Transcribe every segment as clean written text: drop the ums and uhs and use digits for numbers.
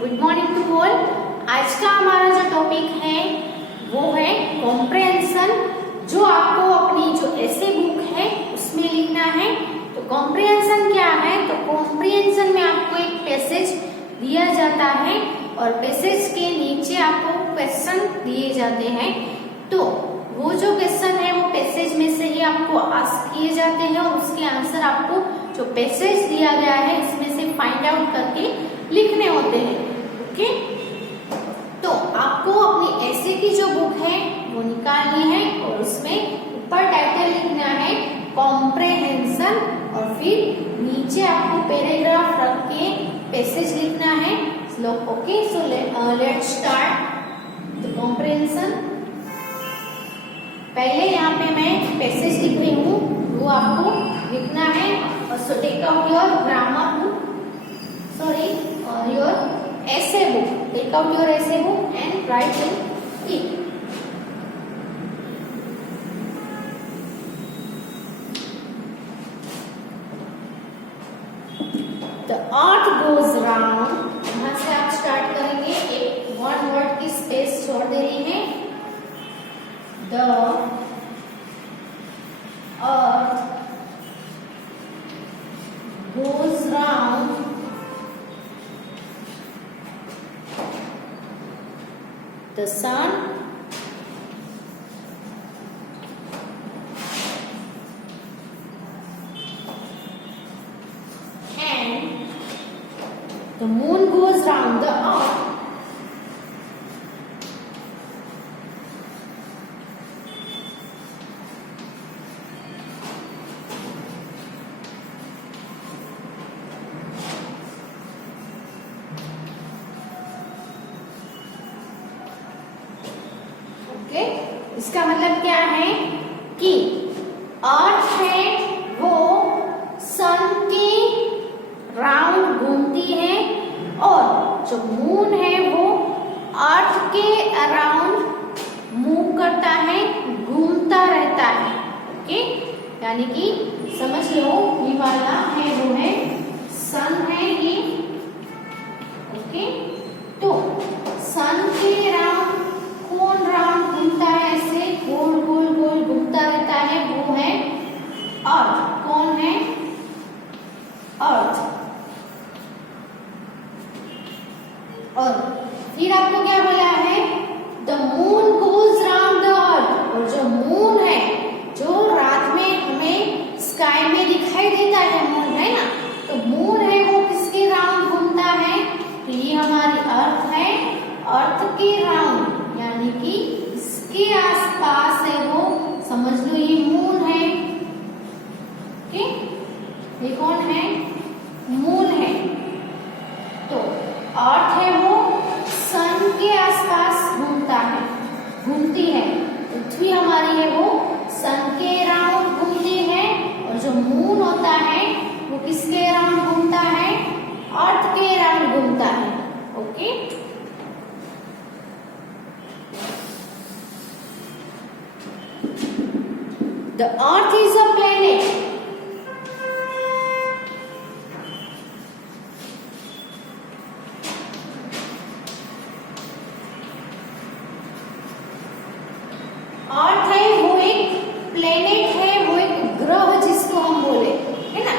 Good morning to all. आज का हमारा जो टॉपिक है वो है कॉम्प्रिहेंशन, जो आपको अपनी जो ऐसे बुक है उसमें लिखना है। तो कॉम्प्रिहेंशन क्या है? तो कॉम्प्रिहेंशन में आपको एक पैसेज दिया जाता है और पैसेज के नीचे आपको क्वेश्चन दिए जाते हैं। तो वो जो क्वेश्चन है वो पैसेज में से ही आपको आस्क किए जाते हैं और उसके आंसर आपको जो पैसेज दिया गया है इसमें से फाइंड आउट करके लिखने होते हैं। ओके, तो आपको अपनी ऐसे की जो बुक है वो निकालनी है और उसमें ऊपर टाइटल लिखना है कॉम्प्रिहेंशन और फिर नीचे आपको पैराग्राफ रख के पैसेज लिखना है। Okay, so let's start the comprehension. पहले यहाँ पे मैं पैसेज लिख रही हूँ, वो आपको लिखना है। और so take out your grammar book, sorry your essay book. Take out your essay book and write in it. The earth goes round. यहाँ से आप स्टार्ट करेंगे, एक वन वर्ड की स्पेस छोड़ देनी है। The earth goes round the sun and the moon goes round the earth. Okay, इसका मतलब क्या है कि अर्थ है वो सन के राउंड घूमती है और जो मून है वो अर्थ के अराउंड मूव करता है, घूमता रहता है। ओके, यानी कि समझ लो ये वाला है वो है सन है ये। ओके, तो सन के राउंड कौन राउंड घूमता है, ऐसे गोल गोल गोल घूमता रहता है, वो है अर्थ। कौन है? अर्थ। और फिर आपको क्या बोला है? The moon goes round the earth. और जो मून है, जो रात में हमें स्काई में दिखाई देता है, मून है ना, तो मून है वो किसके राउंड घूमता है? तो ये हमारी अर्थ है, अर्थ के राउंड, यानी कि इसके आसपास है वो, समझ लो ये मून है। ओके, ये कौन है? मून है। तो अर्थ है वो सन के आसपास घूमता है, घूमती है। पृथ्वी हमारी है वो सन के राउंड घूमती है और जो मून होता है वो किसके राउंड घूमता है? अर्थ के राउंड घूमता है। Okay, the earth is a planet. अर्थ है वो एक प्लेनेट है, वो एक ग्रह जिसको हम बोले, है ना।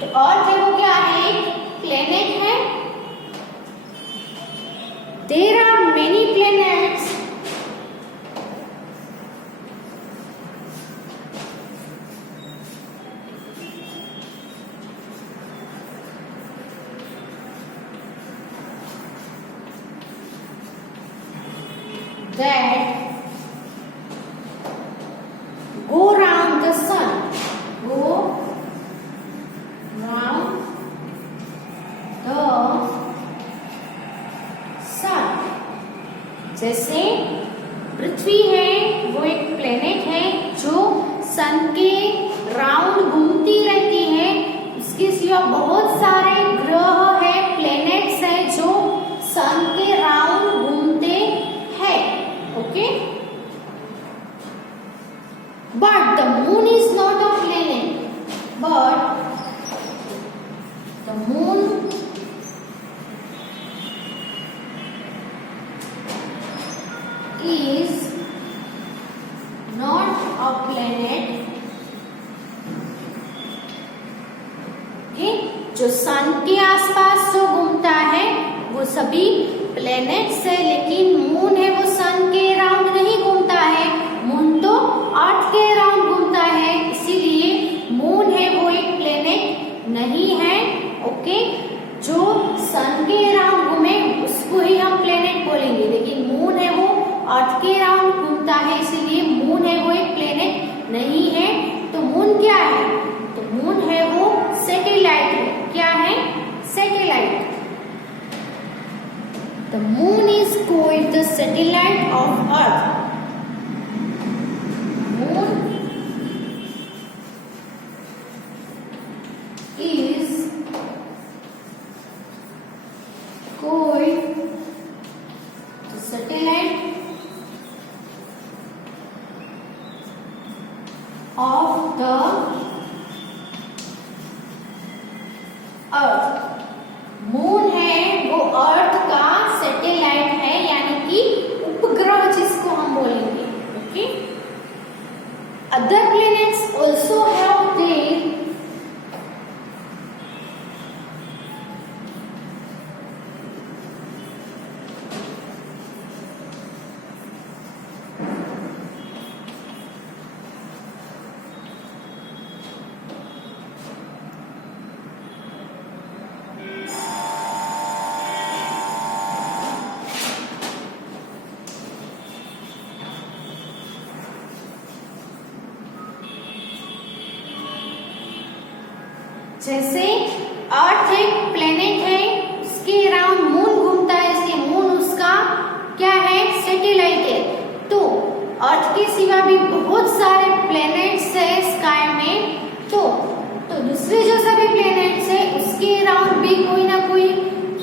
तो अर्थ है वो क्या है? एक प्लेनेट है। There are many planets that go round the sun. Go round the sun. जैसे पृथ्वी है वो एक प्लेनेट है जो सन के राउंड घूमती रहती है। उसके सिवा बहुत सारे ग्रह है, प्लेनेट्स है जो सन के राउंड घूमते हैं। Okay, but the moon is not a planet, but the moon is not a planet. जो सन के आसपास जो घूमता है वो सभी प्लैनेट्स है, लेकिन मून है वो सन के अराउंड नहीं घूमता है, मून तो अर्थ के अराउंड घूमता है, इसीलिए मून है वो एक प्लैनेट नहीं है। ओके, जो सन के अराउंड घूमे उसको ही हम प्लैनेट बोलेंगे, लेकिन मून है वो अर्थ के अराउंड घूमता है, इसीलिए मून है वो एक प्लैनेट नहीं है। तो मून क्या है? तो मून है वो सैटेलाइट है। क्या है? Satellite. The moon is called the satellite of Earth. Moon is called the satellite of the earth. Moon है वो अर्थ का सैटेलाइट है, यानी कि उपग्रह जिसको हम बोलेंगे। Okay, other planets also have their जैसे अर्थ एक प्लेनेट है, उसके अराउंड मून घूमता है, इसलिए मून उसका क्या है? सैटेलाइट है। तो अर्थ के सिवा भी बहुत सारे प्लैनेट्स है स्काई में, तो दूसरे जो सभी प्लैनेट्स है उसके अराउंड भी कोई ना कोई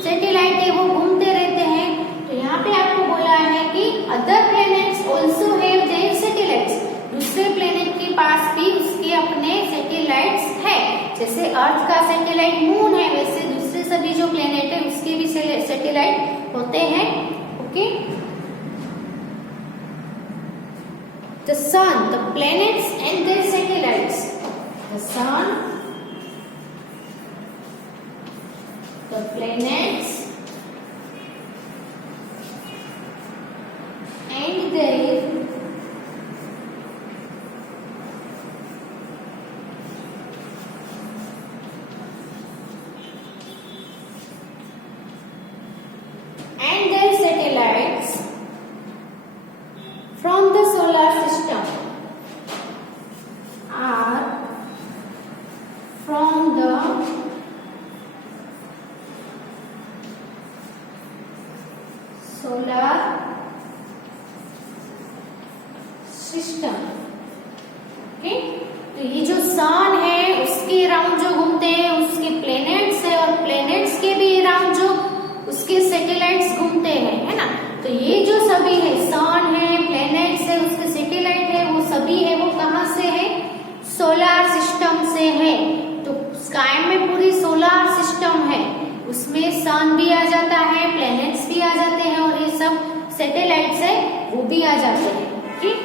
सैटेलाइट है वो घूमते रहते हैं। तो यहाँ पे आपको बोला है कि other planets also have their satellites, दूसरे प्लैनेट के पास भी उसके अपने सैटेलाइट्स है। जैसे अर्थ का सैटेलाइट मून है, वैसे दूसरे सभी जो प्लैनेट है उसके भी सैटेलाइट होते हैं। Okay, the sun, the planets and their satellites. The sun, the planets and their satellites from the solar system are from the solar system। Okay, तो ये जो सन है उसके अराउंड जो घूमते हैं उसके प्लैनेट्स है, और प्लैनेट्स के भी अराउंड जो उसके सैटेलाइट्स घूमते हैं, है ना। तो ये जो सभी है, सन है, प्लैनेट्स है, उसके सैटेलाइट है, वो सभी है वो कहाँ से है? सोलार सिस्टम से है। तो स्काई में पूरी सोलार सिस्टम है, उसमें सन भी आ जाता है, प्लैनेट्स भी आ जाते हैं, और ये सब सैटेलाइट्स है वो भी आ जाते हैं। ठीक,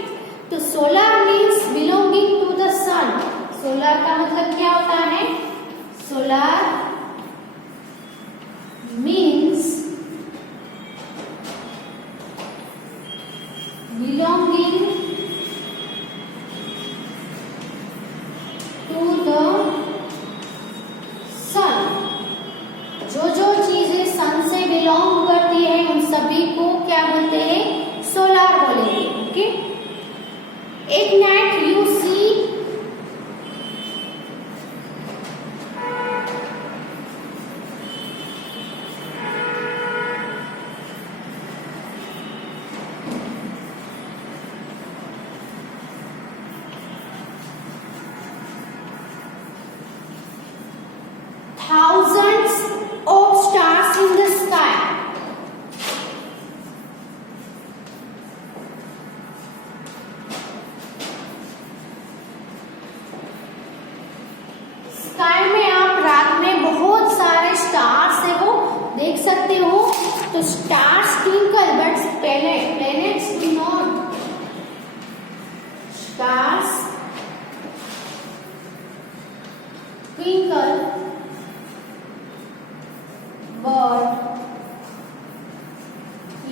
तो solar means belonging to the sun. Solar का मतलब क्या होता है? Solar means belonging to the sun। जो चीजें सन से बिलोंग करती है उन सभी को क्या बोलते हैं? सोलार बोलेंगे। ओके, एक night you see thousands of stars in the sky। Sky में आप रात में बहुत सारे स्टार्स है वो देख सकते हो। तो stars twinkle but planets do not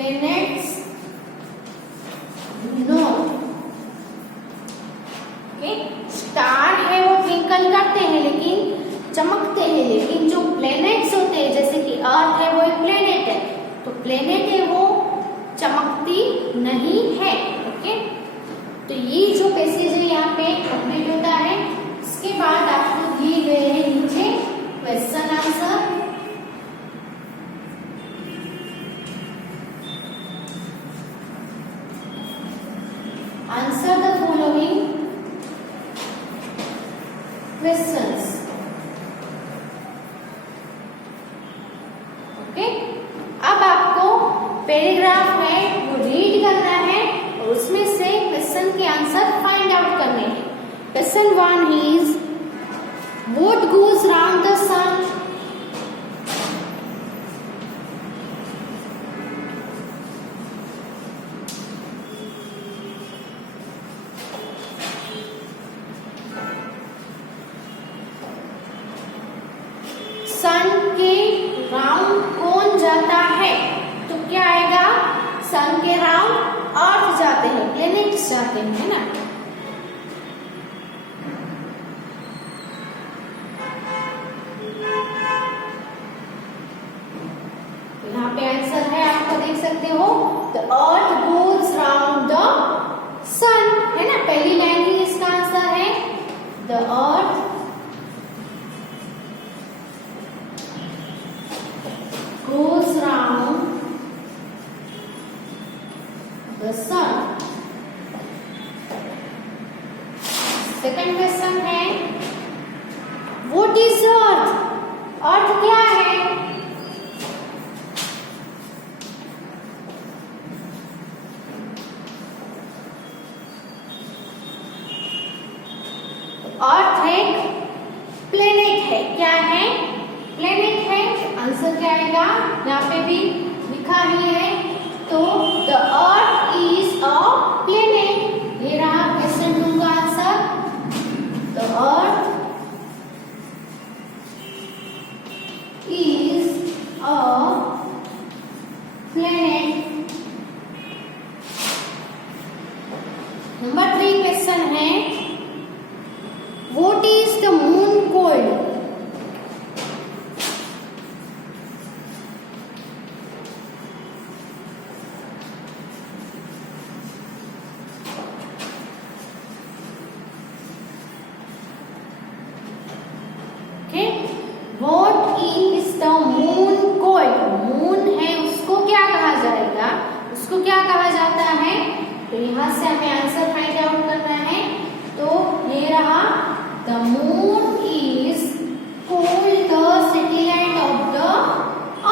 planets do not, star है वो ट्विंकल करते हैं लेकिन चमकते हैं, लेकिन जो प्लैनेट्स होते हैं जैसे कि अर्थ है वो एक प्लेनेट है, तो प्लेनेट है वो चमकती नहीं है। ओके, तो ये जो पैसेज है यहाँ पे कंप्लीट होता है। इसके बाद आपको दिए गए हैं नीचे question answer. Answer the following questions. Okay, अब आपको पैराग्राफ है वो रीड करना है और उसमें से क्वेश्चन के आंसर फाइंड आउट करने हैं। Question 1 is what goes round the sun. Sun के राउंड कौन जाता है, तो क्या आएगा, सन के राउंड अर्थ जाते हैं, प्लैनेट्स जाते हैं, है ना। यहाँ पे आंसर है, आपको देख सकते हो, the earth goes round the sun, है ना। पहली लाइन ही इसका आंसर है, द अर्थ goes round the sun। Second question है what is the earth, earth क्या है। अर्थ एक प्लेनेट है, क्या है, प्लेनेट है। आंसर क्या आएगा, यहाँ पे भी लिखा ही है, तो the earth is a planet. ये रहा क्वेश्चन 2 का answer, the earth is a planet. Number 3 question है what is the moon called. What is the moon called? Moon है उसको क्या कहा जाएगा, उसको क्या कहा जाता है, तो यहाँ से हमें आंसर फाइंड आउट करना है। तो ये रहा, the moon is called the satellite of the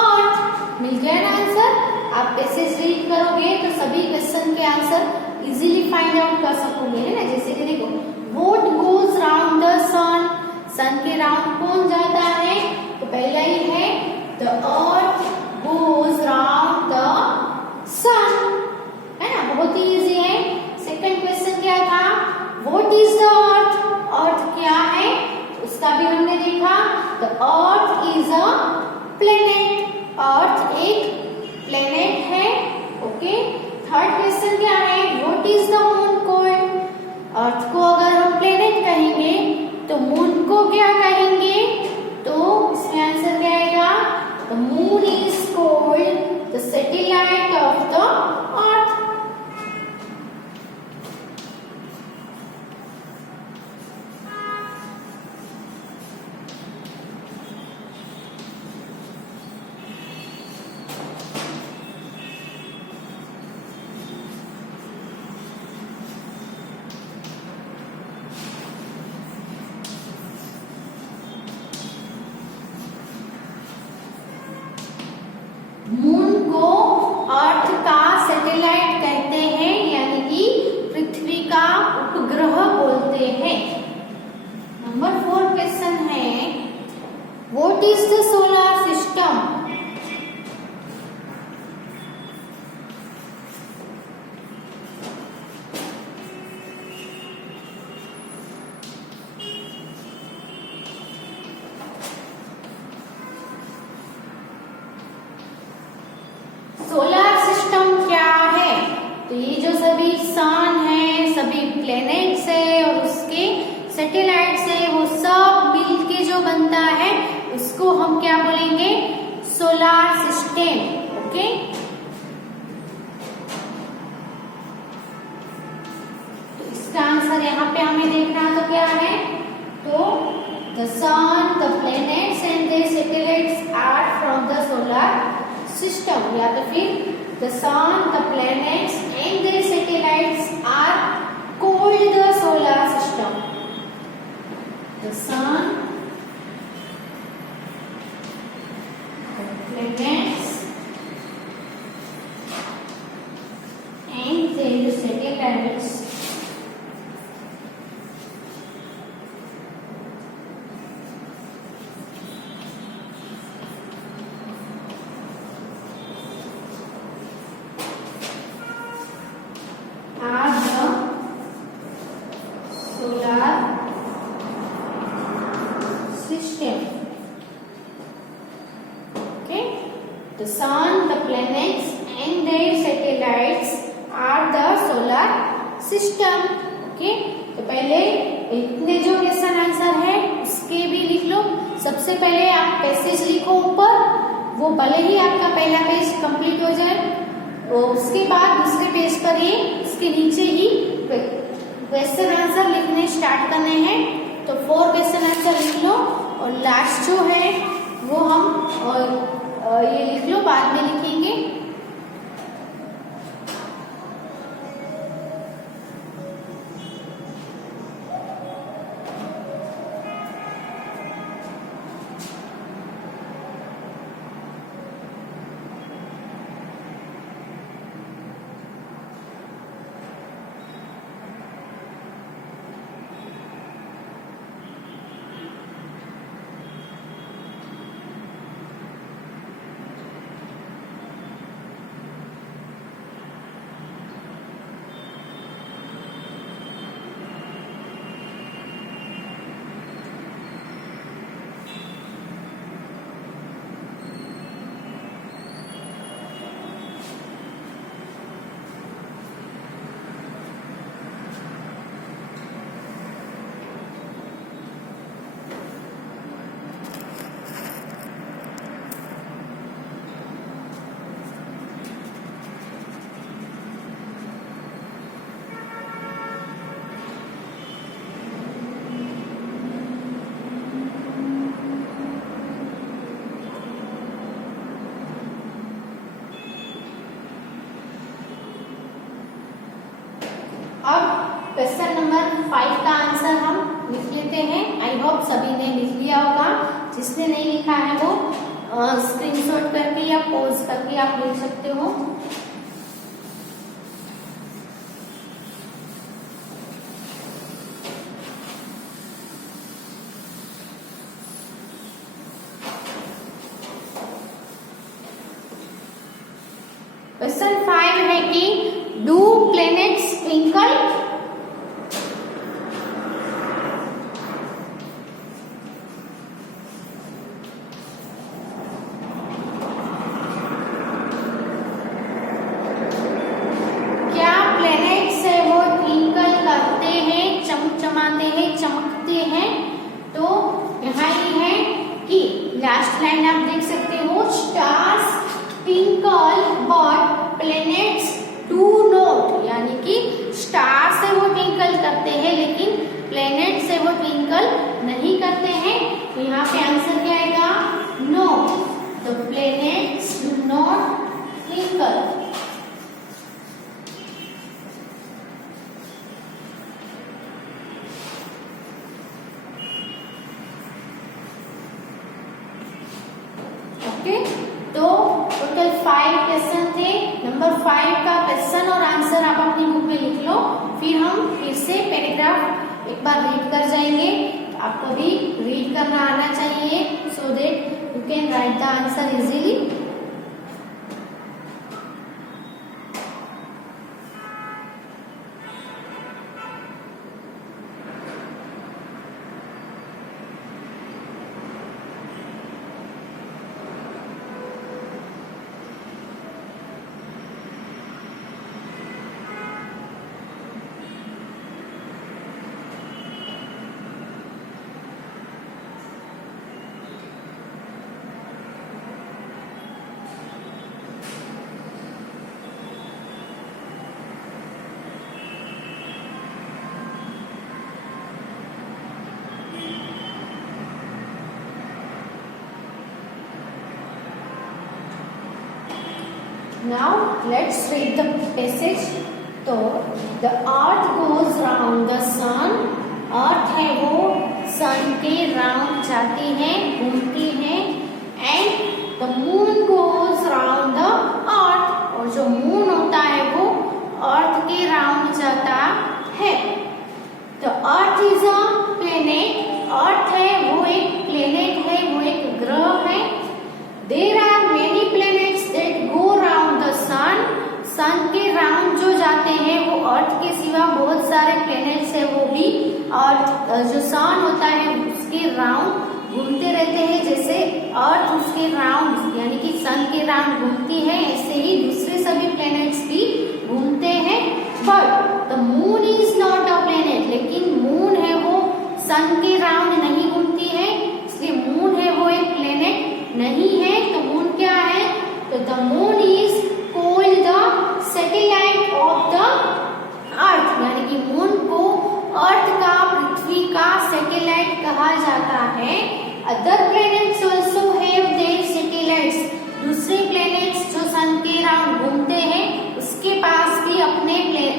earth. मिल गया ना आंसर। आप पैसेज रीड करोगे तो सभी क्वेश्चन के आंसर इजीली फाइंड आउट कर सकोगे, है ना। जैसे कि देखो, what goes round the sun, sun के राउंड कौन जाता है, तो पहला ही है the earth goes round the sun, है ना, बहुत ही इजी है। सेकंड क्वेश्चन क्या था, what is the earth, earth क्या है, उसका भी हमने देखा, the earth is a planet, earth एक प्लेनेट है। ओके, थर्ड क्वेश्चन क्या है, what is the moon called, earth को अगर हम प्लेनेट कहेंगे तो मून को क्या कहेंगे, तो इसमें आंसर क्या आएगा, the moon is called the satellite of the earth. Moon को अर्थ का सैटेलाइट कहते हैं, यानी कि पृथ्वी का उपग्रह बोलते हैं। नंबर 4 क्वेश्चन है what is the solar system. Solar system तो ये जो सभी सन है, सभी प्लैनेट्स है और उसके सैटेलाइट्स है, वो सब मिलके जो बनता है उसको हम क्या बोलेंगे? Solar system. ओके, तो इसका आंसर यहाँ पे हमें देखना तो क्या है? तो the sun, the planets and their satellites are from the solar system, या तो फिर the sun, the planets and their satellites are called the solar system. The sun, the planets and their satellites The sun, the planets and their satellites are the solar system. Okay, तो पहले इतने जो question answer है उसके भी लिख लो। सबसे पहले आप पैसेज लिखो ऊपर, वो भले ही आपका पहला पेज कंप्लीट हो जाए, तो उसके बाद दूसरे पेज पर ही उसके नीचे ही क्वेश्चन आंसर लिखने स्टार्ट करने हैं। तो 4 क्वेश्चन आंसर लिख लो और लास्ट जो है वो हम ये लिख लो, बाद में लिखेंगे। अब क्वेश्चन नंबर 5 का आंसर हम लिख लेते हैं। आई होप सभी ने लिख लिया होगा। जिसने नहीं लिखा है वो स्क्रीनशॉट करके या पॉज करके आप लिख सकते हो। क्वेश्चन 5 है कि डू प्लैनेट्स ट्विंकल? क्या प्लैनेट्स है वो ट्विंकल करते हैं, चमचमाते हैं, चमकते हैं? तो यहाँ ये है कि लास्ट लाइन आप देख सकते हो, stars twinkle but planets do not, यानी कि स्टार से वो ट्विंकल करते हैं लेकिन प्लैनेट से वो ट्विंकल नहीं करते हैं। तो यहाँ पे आंसर क्या आएगा? No, the planets do not twinkle. Okay, तो टोटल 5 क्वेश्चन थे। नंबर 5 का क्वेश्चन और आंसर आप अपनी बुक में लिख लो। फिर हम फिर से पैराग्राफ एक बार रीड कर जाएंगे। आपको भी रीड करना आना चाहिए so that you can write the answer easily. Now let's read the passage. तो the earth goes round the sun, earth है वो सन के राउंड जाती है, घूमती है। And the moon goes round the earth, और जो मून होता है वो अर्थ के राउंड जाता है। The earth is a planet, earth है वो एक प्लेनेट है, वो एक ग्रह है। There are many planets that go round the sun, sun के राउंड जो जाते हैं वो अर्थ के सिवा बहुत सारे प्लेनेट्स है वो भी, और जो सन होता है उसके राउंड घूमते रहते हैं। जैसे अर्थ उसके राउंड यानी कि सन के राउंड घूमती है, ऐसे ही दूसरे सभी प्लेनेट्स भी घूमते हैं। But the moon is not a planet, लेकिन मून है वो सन के राउंड नहीं घूमती है, इसलिए मून है वो एक प्लेनेट नहीं है। तो मून क्या है? तो the moon is called the satellite of the अर्थ, यानी कि मून को अर्थ का, पृथ्वी का सैटेलाइट कहा जाता है। Other planets also have their satellites, दूसरे प्लैनेट्स जो सन के राउंड घूमते हैं उसके पास भी अपने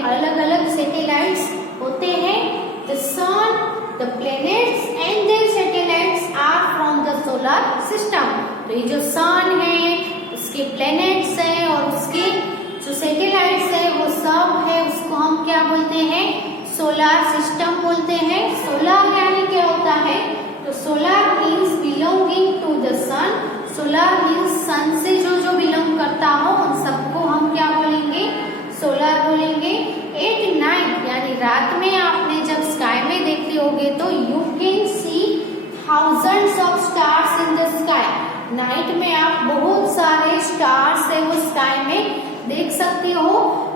अलग अलग सैटेलाइट्स होते हैं। The sun, the planets and their satellites are from the solar system. तो ये जो सन है, उसके प्लैनेट्स है और उसके जो सैटेलाइट्स है वो सब है, उसको हम क्या बोलते हैं? सोलर सिस्टम बोलते हैं। सोलर यानी क्या होता है? तो solar means belonging to the sun, solar means sun से जो बिलोंग करता हो उन सबको हम क्या बोलेंगे? सोलर बोलेंगे। एट नाइट यानी रात में आपने जब स्काई में देखते होगे तो you can see thousands of stars in the sky, night में आप बहुत सारे स्टार्स है वो स्काई में देख सकते हो।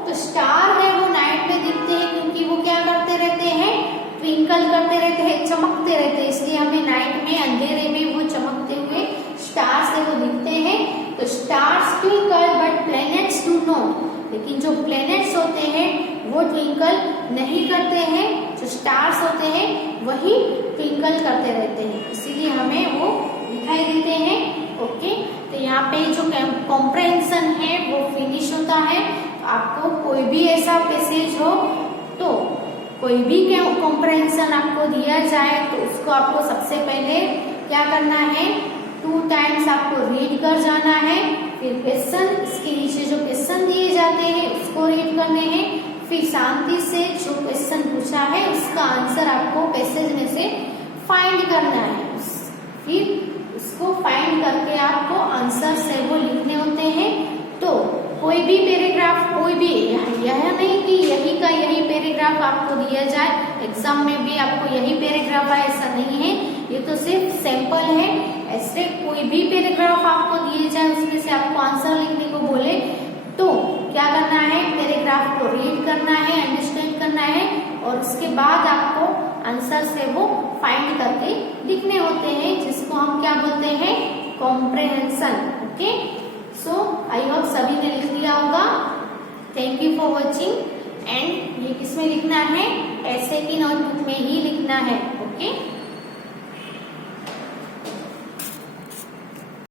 तो स्टार है वो नाइट में दिखते हैं क्योंकि वो क्या करते रहते हैं? ट्विंकल करते रहते हैं, चमकते रहते हैं, इसलिए हमें नाइट में अंधेरे में वो चमकते हुए स्टार्स है वो दिखते हैं। तो stars twinkle but planets do not, लेकिन जो प्लैनेट्स होते हैं वो ट्विंकल नहीं करते हैं, जो स्टार्स होते हैं वही ट्विंकल करते रहते हैं, इसीलिए हमें वो दिखाई देते हैं। ओके, तो यहाँ पे जो कॉम्प्रहेंशन है वो फिनिश होता है। आपको कोई भी ऐसा पैसेज हो तो कोई भी कॉम्प्रहेंशन आपको दिया जाए तो उसको आपको सबसे पहले क्या करना है? 2 टाइम्स आपको रीड कर जाना है, फिर क्वेश्चन, इसके नीचे जो क्वेश्चन दिए जाते हैं उसको रीड करने हैं, फिर शांति से जो क्वेश्चन पूछा है उसका आंसर आपको पैसेज में से फाइंड करना है। फिर उसको फाइंड करके आपको आंसर से वो लिखने होते हैं। तो कोई भी पैराग्राफ, कोई भी यह नहीं कि यही का यही पैराग्राफ आपको दिया जाए, एग्जाम में भी आपको यही पैराग्राफ आए, ऐसा नहीं है, ये तो सिर्फ सैंपल है। ऐसे कोई भी पैराग्राफ आपको दिए जाए उसमें से आपको आंसर लिखने को बोले तो क्या करना है? पैराग्राफ को रीड करना है, अंडरस्टैंड करना है और उसके बाद आपको आंसर से वो फाइंड करके लिखने होते हैं, जिसको हम क्या बोलते हैं? Comprehension. Okay, so I hope सभी ने लिख लिया होगा। Thank you for watching. And ये किसमें लिखना है? ऐसे की नोटबुक में ही लिखना है। ओके।